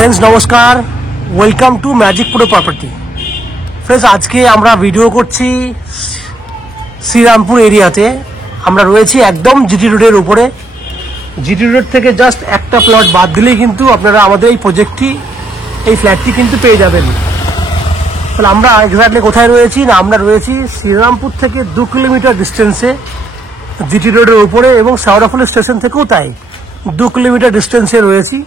Friends नमस्कार welcome to magic pro property. Friends आज के আমরা ভিডিও করছি শ্রীরামপুর এরিয়াতে। আমরা রয়েছি একদম জিটি রোডের উপরে। জিটি রোড থেকে জাস্ট একটা প্লট বাদ দিলেই কিন্তু আপনারা আমাদের এই প্রজেক্টটি এই ফ্ল্যাটটি কিন্তু পেয়ে যাবেন। তাহলে আমরা এক্স্যাক্টলি কোথায় রয়েছি না, আমরা রয়েছি শ্রীরামপুর থেকে 2 কিলোমিটার ডিস্টেন্সে জিটি রোডের উপরে এবং শেওড়াফুলি স্টেশন থেকেও তাই 2 কিলোমিটার ডিস্টেন্সে রয়েছি,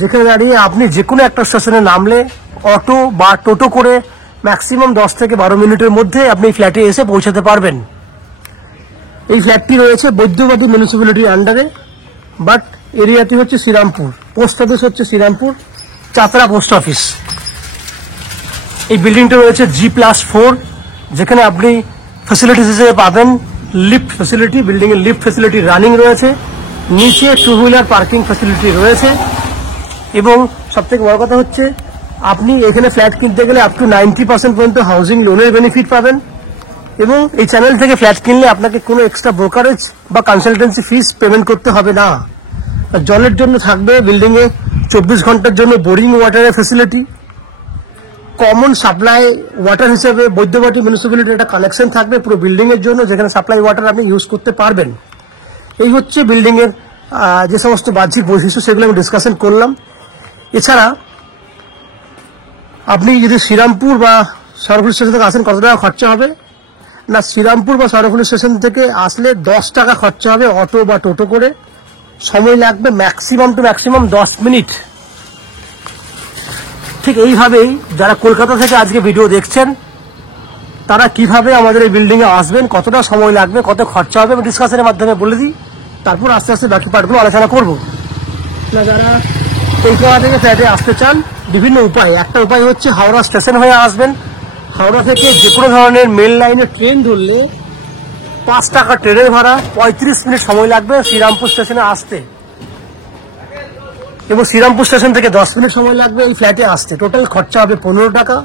যেখানে দাঁড়িয়ে আপনি যে কোনো একটা স্টেশনে নামলে অটো বা টোটো করে ম্যাক্সিমাম 10 থেকে 12 মিনিটের মধ্যে আপনি ফ্ল্যাটে এসে পৌঁছাতে পারবেন। এই ফ্ল্যাটটি রয়েছে বৈদ্যবাটী মিউনিসিপ্যালিটির আন্ডারে, বাট এরিয়াটি হচ্ছে শ্রীরামপুর। পোস্ট অফিস হচ্ছে শ্রীরামপুর চাতরা পোস্ট অফিস। এই বিল্ডিংটা রয়েছে G+4, যেখানে আপনি ফ্যাসিলিটিস হিসেবে পাবেন লিফট ফ্যাসিলিটি। বিল্ডিংয়ের লিফট ফ্যাসিলিটি রানিং রয়েছে, নিচে 2 হুইলার পার্কিং ফ্যাসিলিটি রয়েছে এবং সবথেকে বড় কথা হচ্ছে আপনি এখানে ফ্ল্যাট কিনতে গেলে আপ টু 90% পর্যন্ত হাউজিং লোনের বেনিফিট পাবেন এবং এই চ্যানেল থেকে ফ্ল্যাট কিনলে আপনাকে কোনো এক্সট্রা ব্রোকারেজ বা কনসালটেন্সি ফিস পেমেন্ট করতে হবে না। জলের জন্য থাকবে বিল্ডিংয়ে 24 ঘন্টার জন্য বোরিং ওয়াটারের ফ্যাসিলিটি। কমন সাপ্লাই ওয়াটার হিসেবে বৈদ্যবাটী মিউনিসিপ্যালিটির একটা কানেকশন থাকবে পুরো বিল্ডিংয়ের জন্য, যেখানে সাপ্লাই ওয়াটার আপনি ইউজ করতে পারবেন। এই হচ্ছে বিল্ডিংয়ের যে সমস্ত বাহ্যিক বৈশিষ্ট্য, সেগুলো আমি ডিসকাশন করলাম। এছাড়া আপনি যদি শ্রীরামপুর বা শেওড়াফুলি স্টেশন থেকে আসেন কত টাকা খরচা হবে না, শ্রীরামপুর বা শেওড়াফুলি স্টেশন থেকে আসলে 10 টাকা খরচা হবে অটো বা টোটো করে। সময় লাগবে ম্যাক্সিমাম টু ম্যাক্সিমাম 10 মিনিট। ঠিক এইভাবেই যারা কলকাতা থেকে আজকে ভিডিও দেখছেন তারা কিভাবে আমাদের এই বিল্ডিংয়ে আসবেন, কতটা সময় লাগবে, কত খরচা হবে আমি ডিসকাশনের মাধ্যমে বলে দিই, তারপর আস্তে আস্তে বাকি পার্টগুলো আলোচনা করব। না যারা কলকাতা থেকে ফ্ল্যাটে আসতে চান বিভিন্ন উপায়, একটা উপায় হচ্ছে হাওড়া স্টেশন হয়ে আসবেন। হাওড়া থেকে যে কোনো ধরনের মেল লাইনে ট্রেন ধরলে 5 টাকা ট্রেনের ভাড়া, 35 মিনিট সময় লাগবে শ্রীরামপুর স্টেশনে আসতে এবং শ্রীরামপুর স্টেশন থেকে 10 মিনিট সময় লাগবে এই ফ্ল্যাটে আসতে। টোটাল খরচা হবে 15 টাকা,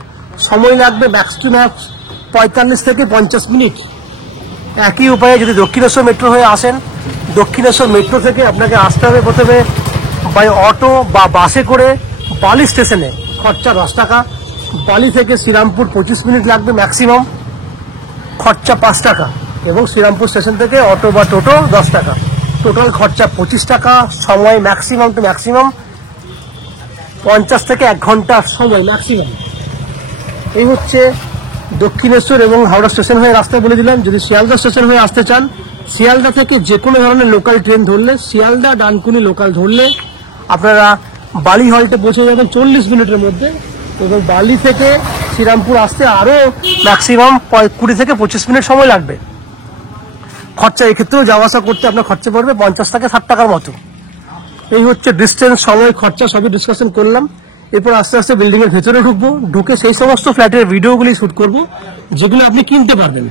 সময় লাগবে ম্যাক্স টু ম্যাক্স 45 থেকে 50 মিনিট। একই উপায়ে যদি দক্ষিণেশ্বর মেট্রো হয়ে আসেন, দক্ষিণেশ্বর মেট্রো থেকে আপনাকে আসতে হবে প্রথমে বাই অটো বা বাসে করে বালি স্টেশনে, খরচা 10 টাকা। বালি থেকে শ্রীরামপুর 25 মিনিট লাগবে ম্যাক্সিমাম, খরচা 5 টাকা এবং শ্রীরামপুর স্টেশন থেকে অটো বা টোটো 10 টাকা। টোটাল খরচা 25 টাকা, সময় ম্যাক্সিমাম টু ম্যাক্সিমাম 50 থেকে 1 ঘন্টার সময় ম্যাক্সিমাম। এই হচ্ছে দক্ষিণেশ্বর এবং হাওড়া স্টেশন হয়ে রাস্তা বলে দিলাম। যদি শিয়ালদা স্টেশন হয়ে আসতে চান, শিয়ালদা থেকে যে কোনো ধরনের লোকাল ট্রেন ধরলে, শিয়ালদা ডানকুনি লোকাল ধরলে আপনারা বালি হল্টে পৌঁছে যাবেন 40 মিনিটের মধ্যে এবং বালি থেকে শ্রীরামপুর আসতে আরও ম্যাক্সিমাম 20 থেকে 25 মিনিট সময় লাগবে। খরচা এক্ষেত্রেও যাওয়া আসা করতে আপনার খরচা পড়বে 50 থেকে 60 টাকার মতো। এই হচ্ছে ডিস্টেন্স, সময়, খরচা সবই ডিসকাশন করলাম। এরপর আস্তে আস্তে বিল্ডিং এর ভেতরে ঢুকবো, ঢুকে সেই সমস্ত ফ্ল্যাটের ভিডিওগুলি শুট করব যেগুলো আপনি কিনতে পারবেন।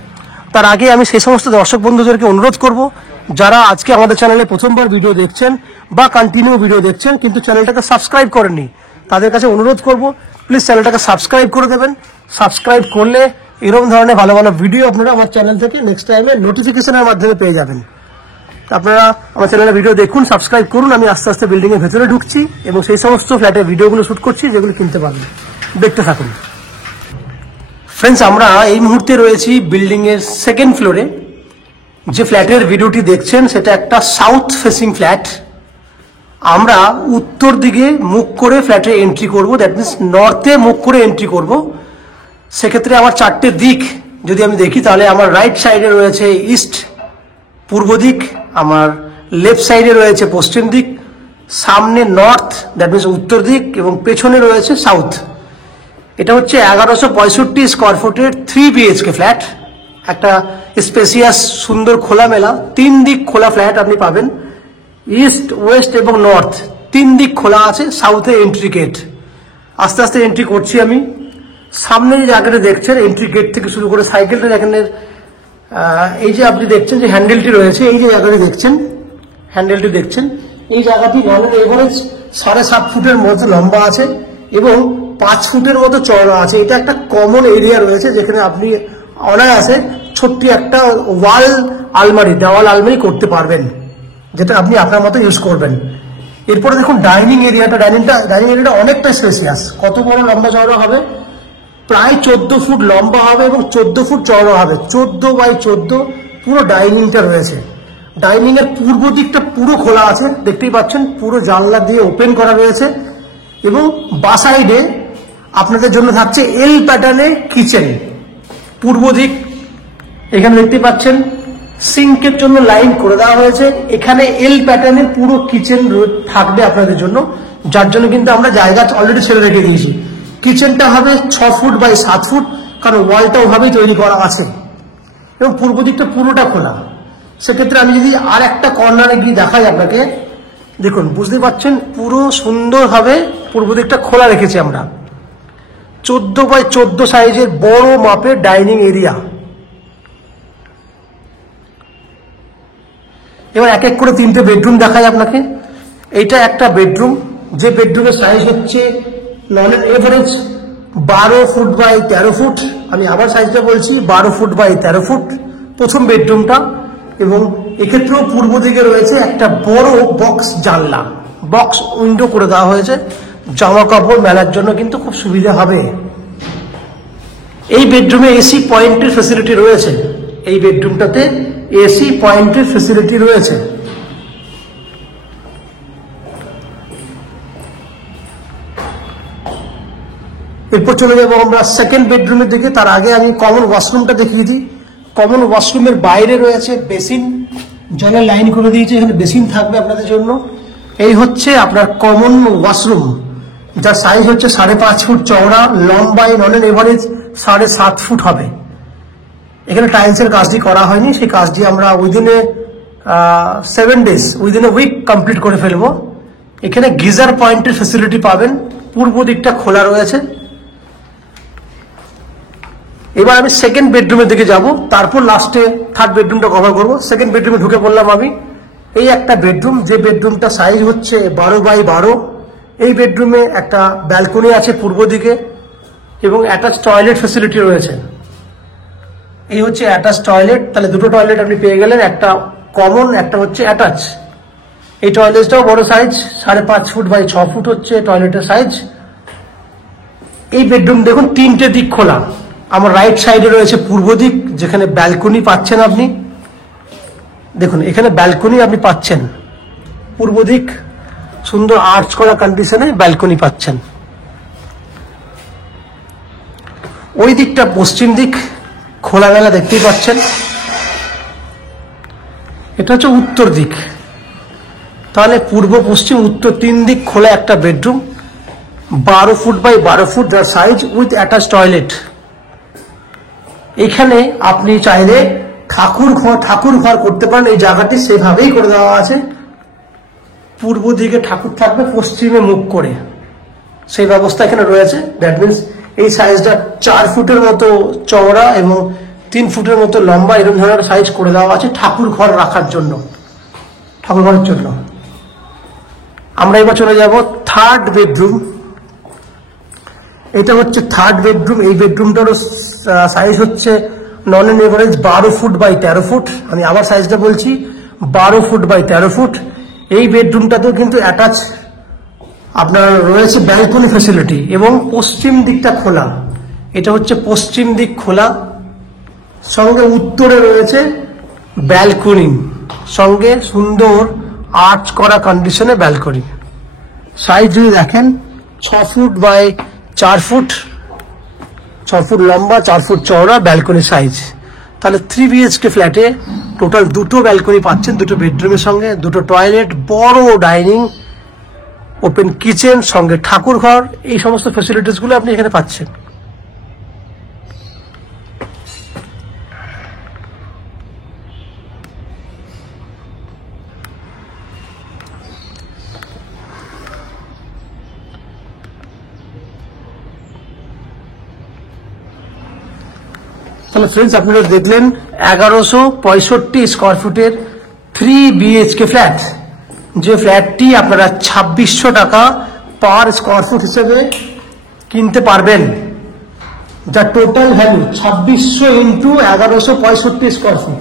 তার আগে আমি সেই সমস্ত দর্শক বন্ধুদেরকে অনুরোধ করব যারা আজকে আমাদের চ্যানেলে প্রথমবার ভিডিও দেখছেন বা কন্টিনিউ ভিডিও দেখছেন কিন্তু চ্যানেলটাকে সাবস্ক্রাইব করেননি, তাদের কাছে অনুরোধ করব প্লিজ চ্যানেলটাকে সাবস্ক্রাইব করে দেবেন। সাবস্ক্রাইব করলে এরকম ধরনের ভালো ভালো ভিডিও আপনারা আমার চ্যানেল থেকে নেক্সট টাইমে নোটিফিকেশনের মাধ্যমে পেয়ে যাবেন। আপনারা আমার চ্যানেলে ভিডিও দেখুন, সাবস্ক্রাইব করুন। আমি আস্তে আস্তে বিল্ডিং এর ভেতরে ঢুকছি এবং সেই সমস্ত ফ্ল্যাটের ভিডিওগুলো শুট করছি যেগুলো কিনতে পারবেন। দেখতে থাকুন। ফ্রেন্ডস আমরা এই মুহূর্তে রয়েছি বিল্ডিং এর 2nd ফ্লোরে। যে ফ্ল্যাটের ভিডিওটি দেখছেন সেটা একটা সাউথ ফেসিং ফ্ল্যাট। আমরা উত্তর দিকে মুখ করে ফ্ল্যাটে এন্ট্রি করব, দ্যাট মিনস নর্থে মুখ করে এন্ট্রি করব। সেক্ষেত্রে আমার 4টে দিক যদি আমি দেখি তাহলে আমার রাইট সাইডে রয়েছে ইস্ট পূর্ব দিক, আমার লেফট সাইডে রয়েছে পশ্চিম দিক, সামনে নর্থ দ্যাট মিনস উত্তর দিক এবং পেছনে রয়েছে সাউথ। এটা হচ্ছে 1165 স্কোয়ার ফুটের 3 BHK ফ্ল্যাট। একটা স্পেসিয়াস সুন্দর খোলামেলা 3 দিক খোলা ফ্ল্যাট আপনি পাবেন। ইস্ট, ওয়েস্ট এবং নর্থ 3 দিক খোলা আছে, সাউথে এন্ট্রি গেট। আস্তে আস্তে এন্ট্রি করছি আমি। সামনে যে জায়গাটা দেখছেন এন্ট্রি গেট থেকে শুরু করে সাইকেলটা এখানে এই যে আপনি দেখছেন যে হ্যান্ডেলটি রয়েছে, এই যে জায়গাটি দেখছেন হ্যান্ডেলটি দেখছেন, এই জায়গাটি এভারেজ 7.5 ফুটের মতো লম্বা আছে এবং 5 ফুটের মতো চওড়া আছে। এটা একটা কমন এরিয়া রয়েছে যেখানে আপনি অনায়াসে ছোট্ট একটা ওয়াল আলমারি, দেওয়াল আলমারি করতে পারবেন, যেটা আপনি আপনার মতো ইউজ করবেন। এরপরে দেখুন ডাইনিং এরিয়াটা, ডাইনিং এরিয়াটা অনেকটা স্পেসিয়াস। কত বড় লম্বা চওড়া হবে, প্রায় 14 ফুট লম্বা হবে এবং 14 ফুট চওড়া হবে। 14x14 পুরো ডাইনিংটা রয়েছে। ডাইনিং এর পূর্ব দিকটা পুরো খোলা আছে, দেখতেই পাচ্ছেন, পুরো জানলা দিয়ে ওপেন করা রয়েছে। এবং বা সাইডে আপনাদের জন্য থাকছে এল প্যাটার্নে কিচেন। পূর্ব দিক এখানে দেখতে পাচ্ছেন সিঙ্কের জন্য লাইন করে দেওয়া হয়েছে। এখানে এল প্যাটার্নে পুরো কিচেন থাকবে আপনাদের জন্য, যার জন্য কিন্তু আমরা জায়গা অলরেডি ছেড়ে রেখে দিয়েছি। কিচেনটা হবে 6 ফুট বাই 7 ফুট, কারণ ওয়ালটা ওভাবেই তৈরি করা আছে এবং পূর্ব দিকটা পুরোটা খোলা। সেক্ষেত্রে আমি যদি আর একটা কর্নারে গিয়ে দেখাই আপনাকে, দেখুন বুঝতে পারছেন পুরো সুন্দরভাবে পূর্ব দিকটা খোলা রেখেছি আমরা। 14x14 সাইজের বড় মাপের ডাইনিং এরিয়া। এবার এক এক করে 3টে বেডরুম দেখাই আপনাকে। এইটা একটা বেডরুম, যে বেডরুমের সাইজ হচ্ছে নন এভারেজ 12 ফুট বাই 13 ফুট। আমি আবার সাইজটা বলছি, 12 ফুট বাই 13 ফুট প্রথম বেডরুমটা। এবং এক্ষেত্রেও পূর্ব দিকে রয়েছে একটা বড় বক্স জানলা, বক্স উইন্ডো করে দেওয়া হয়েছে, জামা কাপড় মেলার জন্য কিন্তু খুব সুবিধা হবে। এই বেডরুমে এসি পয়েন্টের ফ্যাসিলিটি রয়েছে। এই বেডরুমটাতে এসি পয়েন্টের ফ্যাসিলিটি রয়েছে। এরপর চলে যাবো আমরা সেকেন্ড বেডরুমের দিকে। তার আগে আমি কমন ওয়াশরুমটা দেখিয়ে দিই। কমন ওয়াশরুমের বাইরে রয়েছে বেসিন, জলের লাইন করে দিয়েছে, এখানে বেসিন থাকবে আপনাদের জন্য। এই হচ্ছে আপনার কমন ওয়াশরুম, যার সাইজ হচ্ছে 5.5 ফুট চওড়া, লম্বাই নন এভারেজ 7.5 ফুট হবে। এখানে টাইলসের কাজটি করা হয়নি, সেই কাজটি আমরা উইদিনে 7 ডেজ, উইদিনে উইক কমপ্লিট করে ফেলবো। এখানে গিজার পয়েন্টের ফ্যাসিলিটি পাবেন, পূর্ব দিকটা খোলা রয়েছে। এবার আমি সেকেন্ড বেডরুমের দিকে যাব, তারপর লাস্টে থার্ড বেডরুমটা কভার করবো। সেকেন্ড বেডরুমে ঢুকে পড়লাম আমি। এই একটা বেডরুম, যে বেডরুমটা সাইজ হচ্ছে 12x12। এই বেডরুমে একটা ব্যালকনি আছে পূর্ব দিকে এবং অ্যাটাচ টয়লেট ফ্যাসিলিটি রয়েছে। এই হচ্ছে অ্যাটাচ টয়লেট, তাহলে দুটো টয়লেট আপনি পেয়ে গেলেন, একটা কমন, একটা হচ্ছে অ্যাটাচ। এই টয়লেটটাও বড় সাইজ, 5.5 ফুট বাই 6 ফুট হচ্ছে টয়লেটের সাইজ। এই বেডরুম দেখুন 3টে দিক খোলা। আমার রাইট সাইডে রয়েছে পূর্ব দিক, যেখানে ব্যালকনি পাচ্ছেন আপনি। দেখুন এখানে ব্যালকনি আপনি পাচ্ছেন, পূর্ব দিক সুন্দর আর্চ করা কন্ডিশনে ব্যালকনি পাচ্ছেন। ওই দিকটা পশ্চিম দিক, খোলামেলা দেখতেই পাচ্ছেন। এটা হচ্ছে উত্তর দিক। তাহলে পূর্ব পশ্চিম উত্তর 3 দিক খোলা একটা বেডরুম, 12 ফুট বাই 12 ফুট যার সাইজ, উইথ অ্যাটাচ টয়লেট। এখানে আপনি চাইলে ঠাকুর ঘর করতে পারেন। এই জায়গাটি সেভাবেই করে দেওয়া আছে, পূর্ব দিকে ঠাকুর থাকবে পশ্চিমে মুখ করে, সেই ব্যবস্থা এখানে রয়েছে। দ্যাট মিনস এই সাইজটা 4 ফুটের মতো চওড়া এবং 3 ফুটের মতো লম্বা, এরকম ধরনের সাইজ করে দেওয়া আছে ঠাকুর ঘর রাখার জন্য, ঠাকুর ঘরের জন্য। আমরা এবার চলে যাব থার্ড বেডরুম। এটা হচ্ছে থার্ড বেডরুম। এই বেডরুমটারও সাইজ হচ্ছে নন এভারেজ 12 ফুট বাই 13 ফুট। আমি আবার সাইজটা বলছি, 12 ফুট বাই 13 ফুট। এই বেডরুমটাতেও কিন্তু অ্যাটাচ আপনার রয়েছে ব্যালকনি ফ্যাসিলিটি এবং পশ্চিম দিকটা খোলা। এটা হচ্ছে পশ্চিম দিক খোলা, সঙ্গে উত্তরে রয়েছে ব্যালকনি, সঙ্গে সুন্দর আর্চ করা কন্ডিশনে ব্যালকনি। সাইজ যদি দেখেন 6 ফুট বাই 4 ফুট, 6 ফুট লম্বা, 4 ফুট চওড়া ব্যালকনি সাইজ। তাহলে 3 BHK ফ্ল্যাটে টোটাল 2টো ব্যালকনি পাচ্ছেন, 2টো বেডরুমের সঙ্গে 2টো টয়লেট, বড় ডাইনিং, ওপেন কিচেন, সঙ্গে ঠাকুর ঘর। এই সমস্ত ফ্যাসিলিটিসগুলো আপনি এখানে পাচ্ছেন। তাহলে ফ্রেন্ডস আপনারা দেখলেন 1165 স্কোয়ার ফুটের 3 BHK ফ্ল্যাট, যে ফ্ল্যাটটি আপনারা 2600 টাকা পার স্কোয়ার ফুট হিসেবে কিনতে পারবেন, যার total value 2600 into 1165 square foot.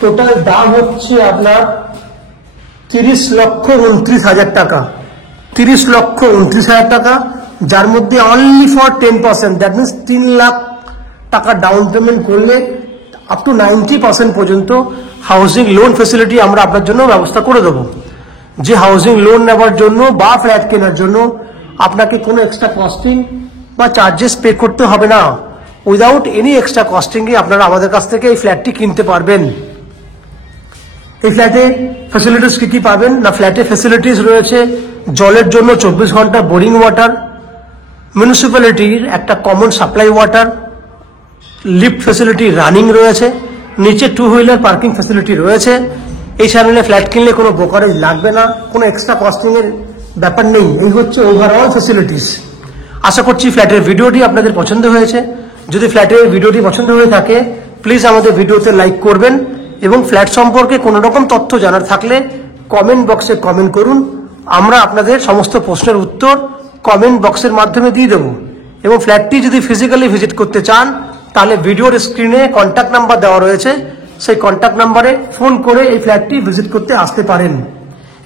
Total দাম হচ্ছে আপনার 30,29,000 টাকা, 30,29,000 টাকা, যার মধ্যে only for 10%, that means 3 lakh টাকা ডাউন পেমেন্ট করলে আপ টু 90% পর্যন্ত হাউজিং লোন ফেসিলিটি আমরা আপনার জন্য ব্যবস্থা করে দেবো। যে হাউজিং লোন নেওয়ার জন্য বা ফ্ল্যাট কেনার জন্য আপনাকে কোনো এক্সট্রা কস্টিং বা চার্জেস পে করতে হবে না। উইদাউট এনি এক্সট্রা কস্টিংয়ে আপনারা আমাদের কাছ থেকে এই ফ্ল্যাটটি কিনতে পারবেন। এই ফ্ল্যাটে ফ্যাসিলিটিস কি কি পাবেন না, ফ্ল্যাটে ফ্যাসিলিটিস রয়েছে জলের জন্য 24 ঘন্টা বোরিং ওয়াটার, মিউনিসিপ্যালিটির একটা common supply water, lift facility running রয়েছে, নিচে 2 হুইলার পার্কিং ফ্যাসিলিটি রয়েছে। এই চ্যানেলে ফ্ল্যাট কিনলে কোনো ব্রোকারেজ লাগবে না, কোনো এক্সট্রা কস্টিং এর ব্যাপার নেই। এই হচ্ছে ওভারঅল ফ্যাসিলিটিস। আশা করছি ফ্ল্যাটের ভিডিওটি আপনাদের পছন্দ হয়েছে। যদি ফ্ল্যাটের ভিডিওটি পছন্দ হয়ে থাকে প্লিজ আমাদের ভিডিওতে লাইক করবেন এবং ফ্ল্যাট সম্পর্কে কোনো রকম তথ্য জানার থাকলে কমেন্ট বক্সে কমেন্ট করুন। আমরা আপনাদের সমস্ত প্রশ্নের উত্তর কমেন্ট বক্সের মাধ্যমে দিয়ে দেবো। এবং ফ্ল্যাটটি যদি ফিজিক্যালি ভিজিট করতে চান তাহলে ভিডিওর স্ক্রিনে কন্ট্যাক্ট নাম্বার দেওয়া রয়েছে, সেই কন্ট্যাক্ট নাম্বারে ফোন করে এই ফ্ল্যাটটি ভিজিট করতে আসতে পারেন।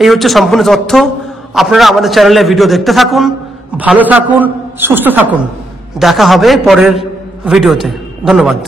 এই হচ্ছে সম্পূর্ণ তথ্য। আপনারা আমাদের চ্যানেলে ভিডিও দেখতে থাকুন, ভালো থাকুন, সুস্থ থাকুন। দেখা হবে পরের ভিডিওতে। ধন্যবাদ।